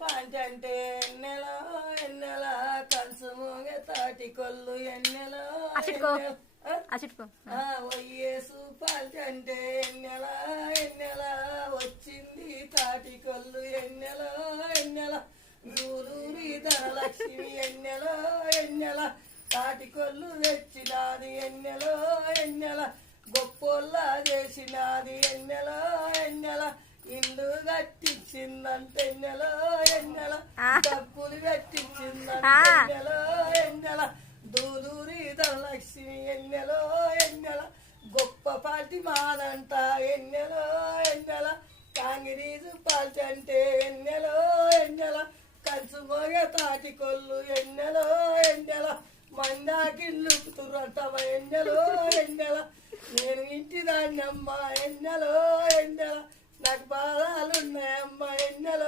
పాంచంటే ఎన్నెల ఎన్నెల కంచు మోగ తాటి కొల్లు ఎన్నెల వయ్యేసు పాంచంటే ఎన్నెల ఎన్నెల వచ్చింది తాటి కొల్లు ఎన్నెల ఎన్నెల గూరూరి ధనలక్ష్మి ఎన్నెల ఎన్నెల తాటి కొల్లు తెచ్చినాది ఎన్నెల ఎన్నెల గొప్పోళ్ళ చేసినాది ఎన్నెల ఎన్నెల ఇల్లు కట్టించిందంటే ఎన్నెల ఎన్నెల డబ్బులు కట్టించిందంటే ఎన్నెల ఎన్నెల దూదూరి ధనలక్ష్మి ఎన్నెల ఎన్నెల గొప్ప పార్టీ మాదంట ఎన్నెల ఎన్నెల కాంగిరీజు పార్టీ అంటే ఎన్నెల ఎన్నెల కంచు మోగ తాటి కొల్లు ఎన్నెల ఎన్నెల మందాకిళ్ళు తుర్రటవ ఎన్నెల ఎన్నెల నేను ఇంటి దాన్ని అమ్మ ఎన్నెల ఎన్నెల నాకు బాధాలున్నాయమ్మ ఎన్నెల